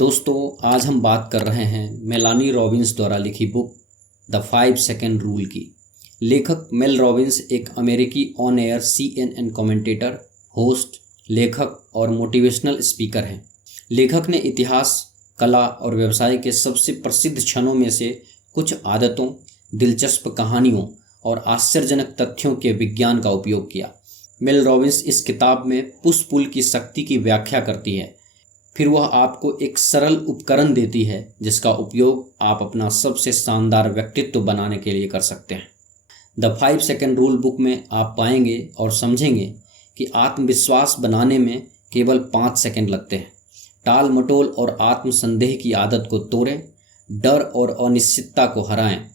दोस्तों, आज हम बात कर रहे हैं मेलानी रॉबिन्स द्वारा लिखी बुक द 5 सेकंड रूल की। लेखक मेल रॉबिन्स एक अमेरिकी on air CNN commentator, host, लेखक और मोटिवेशनल स्पीकर हैं। लेखक ने इतिहास, कला और व्यवसाय के सबसे प्रसिद्ध क्षणों में से कुछ आदतों, दिलचस्प कहानियों और आश्चर्यजनक तथ्यों के विज्ञान का उपयोग किया। मेल रॉबिन्स इस किताब में पुश पुल की शक्ति की व्याख्या करती है। फिर वह आपको एक सरल उपकरण देती है जिसका उपयोग आप अपना सबसे शानदार व्यक्तित्व बनाने के लिए कर सकते हैं। द 5 सेकंड रूल बुक में आप पाएंगे और समझेंगे कि आत्मविश्वास बनाने में केवल 5 सेकंड लगते हैं। टाल मटोल और आत्मसंदेह की आदत को तोड़ें, डर और अनिश्चितता को हराएं,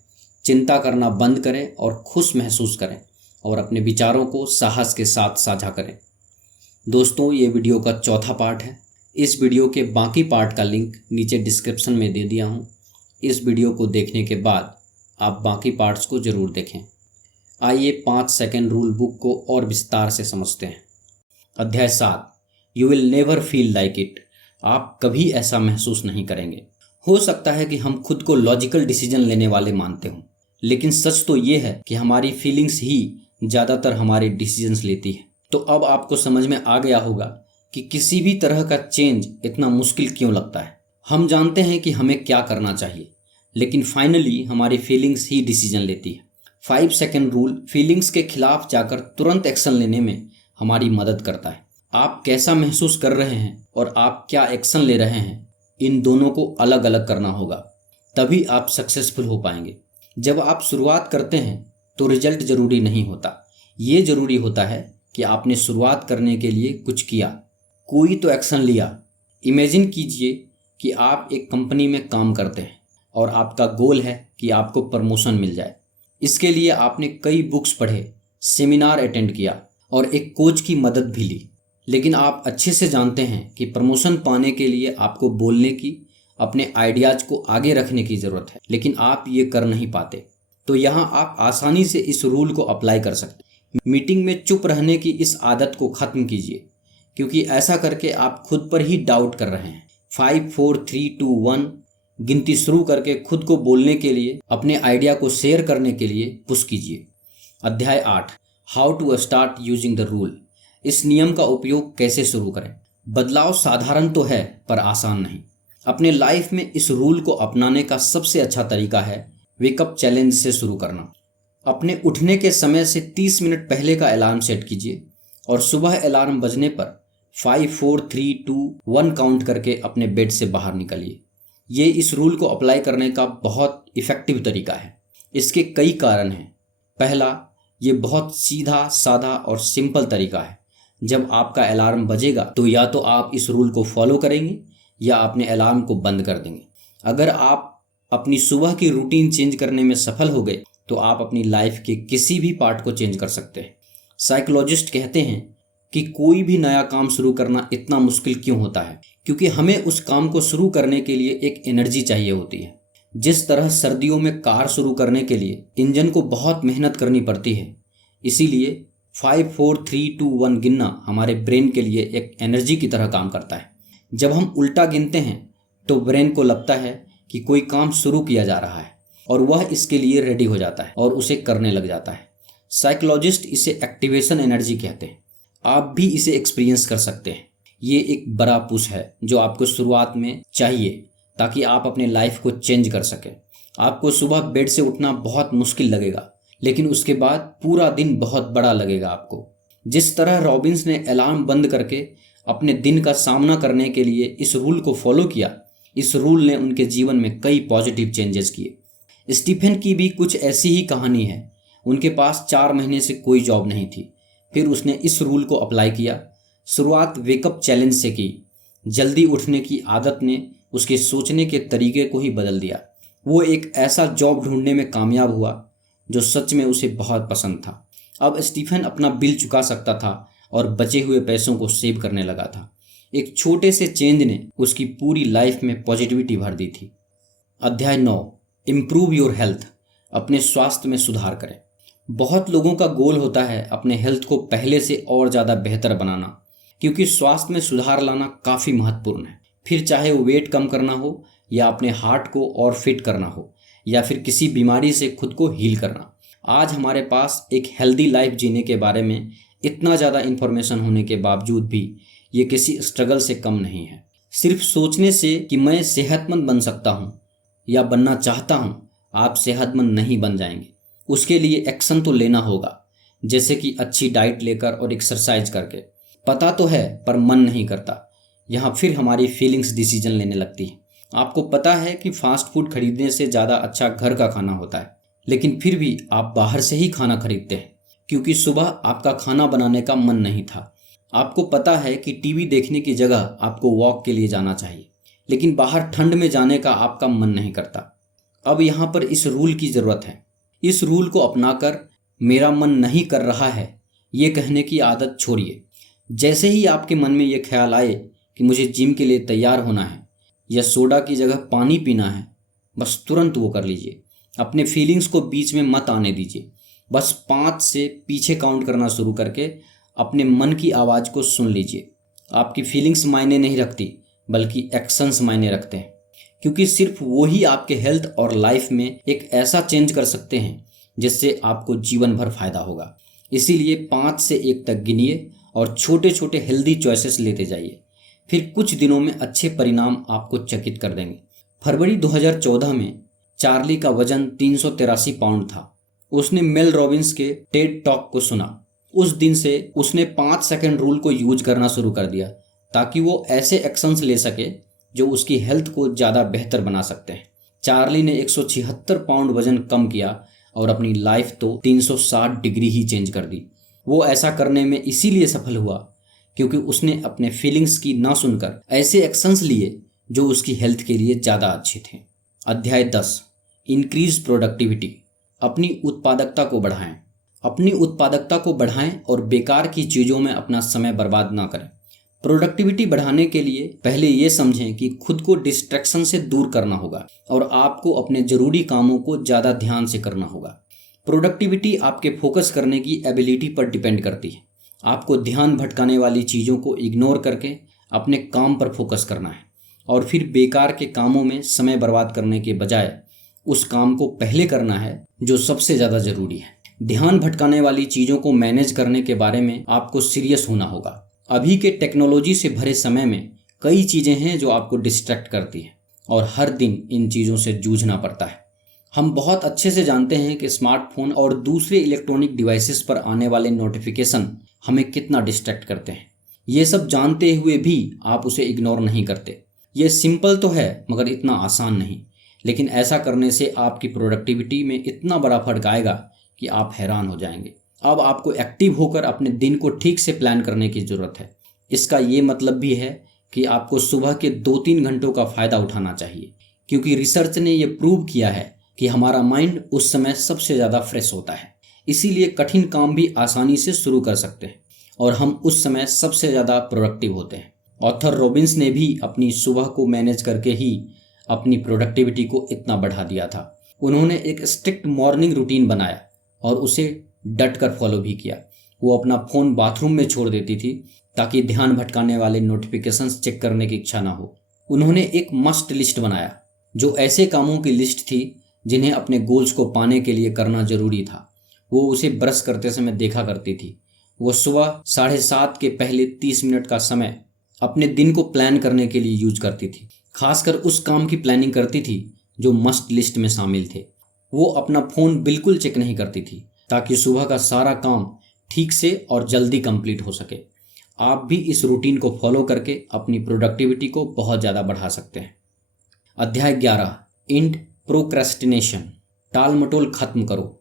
चिंता करना बंद करें और खुश महसूस करें और अपने विचारों को साहस के साथ साझा करें। दोस्तों, ये वीडियो का चौथा पार्ट है। इस वीडियो के बाकी पार्ट का लिंक नीचे डिस्क्रिप्शन में दे दिया हूँ। इस वीडियो को देखने के बाद आप बाकी पार्ट्स को ज़रूर देखें। आइए 5 सेकंड रूल बुक को और विस्तार से समझते हैं। अध्याय 7, you will never feel like it. आप कभी ऐसा महसूस नहीं करेंगे। हो सकता है कि हम खुद को लॉजिकल डिसीजन लेने वाले मानते हों, लेकिन सच तो ये है कि हमारी फीलिंग्स ही ज़्यादातर हमारे डिसीजंस लेती है। तो अब आपको समझ में आ गया होगा कि किसी भी तरह का चेंज इतना मुश्किल क्यों लगता है। हम जानते हैं कि हमें क्या करना चाहिए, लेकिन फाइनली हमारी फीलिंग्स ही डिसीजन लेती है। 5 सेकंड रूल फीलिंग्स के खिलाफ जाकर तुरंत एक्शन लेने में हमारी मदद करता है। आप कैसा महसूस कर रहे हैं और आप क्या एक्शन ले रहे हैं, इन दोनों को अलग अलग करना होगा, तभी आप सक्सेसफुल हो पाएंगे। जब आप शुरुआत करते हैं तो रिजल्ट ज़रूरी नहीं होता। ये ज़रूरी होता है कि आपने शुरुआत करने के लिए कुछ किया, कोई तो एक्शन लिया। इमेजिन कीजिए कि आप एक कंपनी में काम करते हैं और आपका गोल है कि आपको प्रमोशन मिल जाए। इसके लिए आपने कई बुक्स पढ़े, सेमिनार अटेंड किया और एक कोच की मदद भी ली। लेकिन आप अच्छे से जानते हैं कि प्रमोशन पाने के लिए आपको बोलने की, अपने आइडियाज़ को आगे रखने की ज़रूरत है, लेकिन आप ये कर नहीं पाते। तो यहाँ आप आसानी से इस रूल को अप्लाई कर सकते हैं। मीटिंग में चुप रहने की इस आदत को ख़त्म कीजिए, क्योंकि ऐसा करके आप खुद पर ही डाउट कर रहे हैं। 5 4 3 2 1 गिनती शुरू करके खुद को बोलने के लिए, अपने आइडिया को शेयर करने के लिए पुश कीजिए। अध्याय 8, how to start using the rule. इस नियम का उपयोग कैसे शुरू करें। बदलाव साधारण तो है पर आसान नहीं। अपने लाइफ में इस रूल को अपनाने का सबसे अच्छा तरीका है वेकअप चैलेंज से शुरू करना। अपने उठने के समय से 30 मिनट पहले का अलार्म सेट कीजिए और सुबह अलार्म बजने पर 5 4 3 2 1 काउंट करके अपने बेड से बाहर निकलिए। ये इस रूल को अप्लाई करने का बहुत इफ़ेक्टिव तरीका है। इसके कई कारण हैं। पहला, ये बहुत सीधा, सादा और सिंपल तरीका है। जब आपका अलार्म बजेगा तो या तो आप इस रूल को फॉलो करेंगे या अपने अलार्म को बंद कर देंगे। अगर आप अपनी सुबह की रूटीन चेंज करने में सफल हो गए तो आप अपनी लाइफ के किसी भी पार्ट को चेंज कर सकते हैं। साइकोलॉजिस्ट कहते हैं कि कोई भी नया काम शुरू करना इतना मुश्किल क्यों होता है, क्योंकि हमें उस काम को शुरू करने के लिए एक एनर्जी चाहिए होती है। जिस तरह सर्दियों में कार शुरू करने के लिए इंजन को बहुत मेहनत करनी पड़ती है, इसीलिए 5 4 3 2 1 गिनना हमारे ब्रेन के लिए एक एनर्जी की तरह काम करता है। जब हम उल्टा गिनते हैं तो ब्रेन को लगता है कि कोई काम शुरू किया जा रहा है और वह इसके लिए रेडी हो जाता है और उसे करने लग जाता है। साइकोलॉजिस्ट इसे एक्टिवेशन एनर्जी कहते हैं। आप भी इसे एक्सपीरियंस कर सकते हैं। ये एक बड़ा पुश है जो आपको शुरुआत में चाहिए ताकि आप अपने लाइफ को चेंज कर सकें। आपको सुबह बेड से उठना बहुत मुश्किल लगेगा, लेकिन उसके बाद पूरा दिन बहुत बड़ा लगेगा आपको। जिस तरह रॉबिन्स ने अलार्म बंद करके अपने दिन का सामना करने के लिए इस रूल को फॉलो किया, इस रूल ने उनके जीवन में कई पॉजिटिव चेंजेस किए। स्टीफन की भी कुछ ऐसी ही कहानी है। उनके पास 4 महीने से कोई जॉब नहीं थी। फिर उसने इस रूल को अप्लाई किया। शुरुआत वेकअप चैलेंज से की। जल्दी उठने की आदत ने उसके सोचने के तरीके को ही बदल दिया। वो एक ऐसा जॉब ढूंढने में कामयाब हुआ जो सच में उसे बहुत पसंद था। अब स्टीफन अपना बिल चुका सकता था और बचे हुए पैसों को सेव करने लगा था। एक छोटे से चेंज ने उसकी पूरी लाइफ में पॉजिटिविटी भर दी थी। अध्याय 9, इम्प्रूव योर हेल्थ। अपने स्वास्थ्य में सुधार करें। बहुत लोगों का गोल होता है अपने हेल्थ को पहले से और ज़्यादा बेहतर बनाना, क्योंकि स्वास्थ्य में सुधार लाना काफ़ी महत्वपूर्ण है। फिर चाहे वो वेट कम करना हो, या अपने हार्ट को और फिट करना हो, या फिर किसी बीमारी से खुद को हील करना। आज हमारे पास एक हेल्दी लाइफ जीने के बारे में इतना ज़्यादा इन्फॉर्मेशन होने के बावजूद भी ये किसी स्ट्रगल से कम नहीं है। सिर्फ सोचने से कि मैं सेहतमंद बन सकता हूँ या बनना चाहता हूँ, आप सेहतमंद नहीं बन जाएंगे। उसके लिए एक्शन तो लेना होगा, जैसे कि अच्छी डाइट लेकर और एक्सरसाइज करके। पता तो है पर मन नहीं करता। यहाँ फिर हमारी फीलिंग्स डिसीजन लेने लगती है। आपको पता है कि फास्ट फूड खरीदने से ज़्यादा अच्छा घर का खाना होता है, लेकिन फिर भी आप बाहर से ही खाना खरीदते हैं क्योंकि सुबह आपका खाना बनाने का मन नहीं था। आपको पता है कि टीवी देखने की जगह आपको वॉक के लिए जाना चाहिए, लेकिन बाहर ठंड में जाने का आपका मन नहीं करता। अब यहाँ पर इस रूल की ज़रूरत है। इस रूल को अपनाकर मेरा मन नहीं कर रहा है ये कहने की आदत छोड़िए। जैसे ही आपके मन में ये ख्याल आए कि मुझे जिम के लिए तैयार होना है या सोडा की जगह पानी पीना है, बस तुरंत वो कर लीजिए। अपने फीलिंग्स को बीच में मत आने दीजिए। बस 5 से पीछे काउंट करना शुरू करके अपने मन की आवाज़ को सुन लीजिए। आपकी फीलिंग्स मायने नहीं रखती, बल्कि एक्शंस मायने रखते हैं, क्योंकि सिर्फ वो ही आपके हेल्थ और लाइफ में एक ऐसा चेंज कर सकते हैं जिससे आपको जीवन भर फायदा होगा। इसीलिए 5 से 1 तक गिनिए और छोटे छोटे हेल्दी चॉइसेस लेते जाइए। फिर कुछ दिनों में अच्छे परिणाम आपको चकित कर देंगे। फरवरी 2014 में चार्ली का वजन 383 पाउंड था। उसने मेल रॉबिन्स के टेड टॉक को सुना। उस दिन से उसने 5 सेकंड रूल को यूज करना शुरू कर दिया, ताकि वो ऐसे एक्शंस ले सके जो उसकी हेल्थ को ज़्यादा बेहतर बना सकते हैं। चार्ली ने 176 पाउंड वजन कम किया और अपनी लाइफ तो 360 डिग्री ही चेंज कर दी। वो ऐसा करने में इसीलिए सफल हुआ क्योंकि उसने अपने फीलिंग्स की ना सुनकर ऐसे एक्शंस लिए जो उसकी हेल्थ के लिए ज़्यादा अच्छे थे। अध्याय 10, इंक्रीज प्रोडक्टिविटी। अपनी उत्पादकता को बढ़ाएं। अपनी उत्पादकता को बढ़ाएं और बेकार की चीज़ों में अपना समय बर्बाद ना करें। प्रोडक्टिविटी बढ़ाने के लिए पहले ये समझें कि खुद को डिस्ट्रैक्शन से दूर करना होगा और आपको अपने ज़रूरी कामों को ज़्यादा ध्यान से करना होगा। प्रोडक्टिविटी आपके फोकस करने की एबिलिटी पर डिपेंड करती है। आपको ध्यान भटकाने वाली चीज़ों को इग्नोर करके अपने काम पर फोकस करना है और फिर बेकार के कामों में समय बर्बाद करने के बजाय उस काम को पहले करना है जो सबसे ज़्यादा ज़रूरी है। ध्यान भटकाने वाली चीज़ों को मैनेज करने के बारे में आपको सीरियस होना होगा। अभी के टेक्नोलॉजी से भरे समय में कई चीज़ें हैं जो आपको डिस्ट्रैक्ट करती हैं और हर दिन इन चीज़ों से जूझना पड़ता है। हम बहुत अच्छे से जानते हैं कि स्मार्टफोन और दूसरे इलेक्ट्रॉनिक डिवाइसेस पर आने वाले नोटिफिकेशन हमें कितना डिस्ट्रैक्ट करते हैं। ये सब जानते हुए भी आप उसे इग्नोर नहीं करते। ये सिंपल तो है मगर इतना आसान नहीं, लेकिन ऐसा करने से आपकी प्रोडक्टिविटी में इतना बड़ा फर्क आएगा कि आप हैरान हो जाएंगे। अब आपको एक्टिव होकर अपने दिन को ठीक से प्लान करने की ज़रूरत है। इसका ये मतलब भी है कि आपको सुबह के 2-3 घंटों का फ़ायदा उठाना चाहिए, क्योंकि रिसर्च ने यह प्रूव किया है कि हमारा माइंड उस समय सबसे ज़्यादा फ्रेश होता है। इसीलिए कठिन काम भी आसानी से शुरू कर सकते हैं और हम उस समय सबसे ज़्यादा प्रोडक्टिव होते हैं। ऑथर रॉबिन्स ने भी अपनी सुबह को मैनेज करके ही अपनी प्रोडक्टिविटी को इतना बढ़ा दिया था। उन्होंने एक स्ट्रिक्ट मॉर्निंग रूटीन बनाया और उसे डट कर फॉलो भी किया। वो अपना फ़ोन बाथरूम में छोड़ देती थी ताकि ध्यान भटकाने वाले नोटिफिकेशंस चेक करने की इच्छा ना हो। उन्होंने एक मस्ट लिस्ट बनाया जो ऐसे कामों की लिस्ट थी जिन्हें अपने गोल्स को पाने के लिए करना ज़रूरी था। वो उसे ब्रश करते समय देखा करती थी। वो सुबह 7:30 के पहले 30 मिनट का समय अपने दिन को प्लान करने के लिए यूज करती थी। खासकर उस काम की प्लानिंग करती थी जो मस्ट लिस्ट में शामिल थे। वो अपना फ़ोन बिल्कुल चेक नहीं करती थी ताकि सुबह का सारा काम ठीक से और जल्दी कंप्लीट हो सके। आप भी इस रूटीन को फॉलो करके अपनी प्रोडक्टिविटी को बहुत ज़्यादा बढ़ा सकते हैं। अध्याय 11, एंड प्रोक्रेस्टिनेशन। टाल मटोल खत्म करो।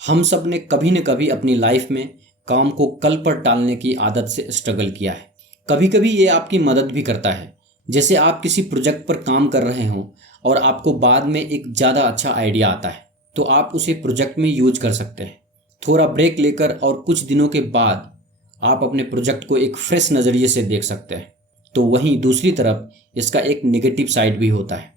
हम सब ने कभी न कभी अपनी लाइफ में काम को कल पर टालने की आदत से स्ट्रगल किया है। कभी कभी ये आपकी मदद भी करता है। जैसे आप किसी प्रोजेक्ट पर काम कर रहे हों और आपको बाद में एक ज़्यादा अच्छा आइडिया आता है तो आप उसे प्रोजेक्ट में यूज कर सकते हैं। थोड़ा ब्रेक लेकर और कुछ दिनों के बाद आप अपने प्रोजेक्ट को एक फ्रेश नज़रिए से देख सकते हैं। तो वहीं दूसरी तरफ इसका एक नेगेटिव साइड भी होता है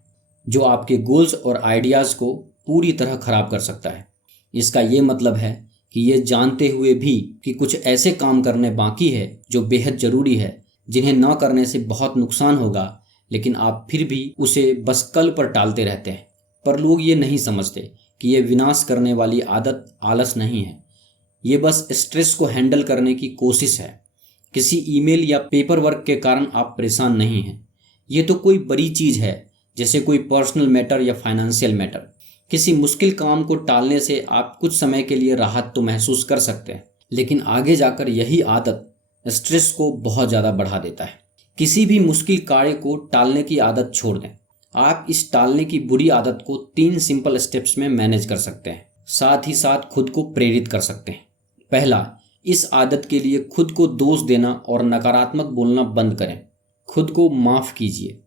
जो आपके गोल्स और आइडियाज़ को पूरी तरह ख़राब कर सकता है। इसका ये मतलब है कि ये जानते हुए भी कि कुछ ऐसे काम करने बाकी है जो बेहद ज़रूरी है, जिन्हें ना करने से बहुत नुकसान होगा, लेकिन आप फिर भी उसे बस कल पर टालते रहते हैं। पर लोग ये नहीं समझते कि ये विनाश करने वाली आदत आलस नहीं है, ये बस स्ट्रेस को हैंडल करने की कोशिश है। किसी ईमेल या पेपर वर्क के कारण आप परेशान नहीं हैं, ये तो कोई बड़ी चीज़ है, जैसे कोई पर्सनल मैटर या फाइनेंशियल मैटर। किसी मुश्किल काम को टालने से आप कुछ समय के लिए राहत तो महसूस कर सकते हैं, लेकिन आगे जाकर यही आदत स्ट्रेस को बहुत ज़्यादा बढ़ा देता है। किसी भी मुश्किल कार्य को टालने की आदत छोड़ दें। आप इस टालने की बुरी आदत को 3 सिंपल स्टेप्स में मैनेज कर सकते हैं, साथ ही साथ खुद को प्रेरित कर सकते हैं। पहला, इस आदत के लिए खुद को दोष देना और नकारात्मक बोलना बंद करें, खुद को माफ़ कीजिए।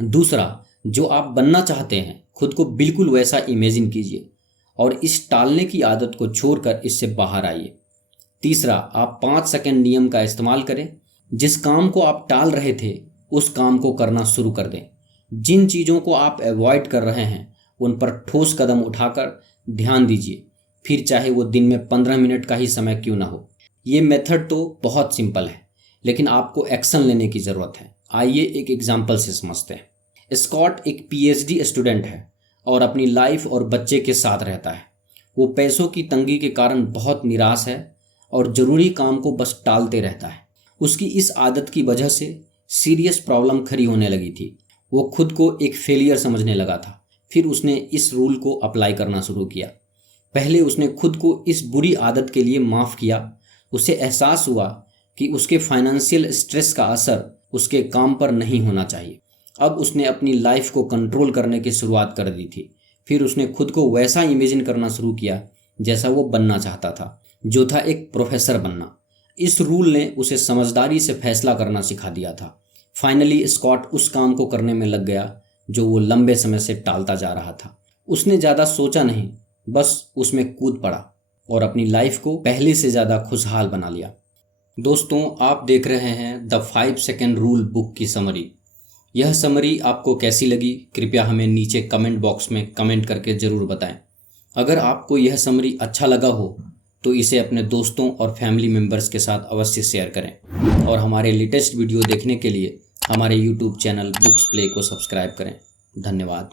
दूसरा, जो आप बनना चाहते हैं खुद को बिल्कुल वैसा इमेजिन कीजिए और इस टालने की आदत को छोड़कर इससे बाहर आइए। तीसरा, आप 5 सेकंड नियम का इस्तेमाल करें। जिस काम को आप टाल रहे थे उस काम को करना शुरू कर दें। जिन चीज़ों को आप अवॉइड कर रहे हैं उन पर ठोस कदम उठाकर ध्यान दीजिए, फिर चाहे वो दिन में 15 मिनट का ही समय क्यों ना हो। ये मेथड तो बहुत सिंपल है, लेकिन आपको एक्शन लेने की ज़रूरत है। आइए एक एग्जाम्पल से समझते हैं। स्कॉट एक PhD स्टूडेंट है और अपनी लाइफ और बच्चे के साथ रहता है। वो पैसों की तंगी के कारण बहुत निराश है और ज़रूरी काम को बस टालते रहता है। उसकी इस आदत की वजह से सीरियस प्रॉब्लम खड़ी होने लगी थी। वो खुद को एक फेलियर समझने लगा था। फिर उसने इस रूल को अप्लाई करना शुरू किया। पहले उसने खुद को इस बुरी आदत के लिए माफ़ किया। उसे एहसास हुआ कि उसके फाइनेंशियल स्ट्रेस का असर उसके काम पर नहीं होना चाहिए। अब उसने अपनी लाइफ को कंट्रोल करने की शुरुआत कर दी थी। फिर उसने खुद को वैसा इमेजिन करना शुरू किया जैसा वो बनना चाहता था, जो था एक प्रोफेसर बनना। इस रूल ने उसे समझदारी से फैसला करना सिखा दिया था। फाइनली स्कॉट उस काम को करने में लग गया जो वो लंबे समय से टालता जा रहा था। उसने ज़्यादा सोचा नहीं, बस उसमें कूद पड़ा और अपनी लाइफ को पहले से ज़्यादा खुशहाल बना लिया। दोस्तों, आप देख रहे हैं द 5 सेकंड रूल बुक की समरी। यह समरी आपको कैसी लगी कृपया हमें नीचे कमेंट बॉक्स में कमेंट करके ज़रूर बताएं। अगर आपको यह समरी अच्छा लगा हो तो इसे अपने दोस्तों और फैमिली मेम्बर्स के साथ अवश्य शेयर करें और हमारे लेटेस्ट वीडियो देखने के लिए हमारे YouTube चैनल बुक्स प्ले को सब्सक्राइब करें। धन्यवाद।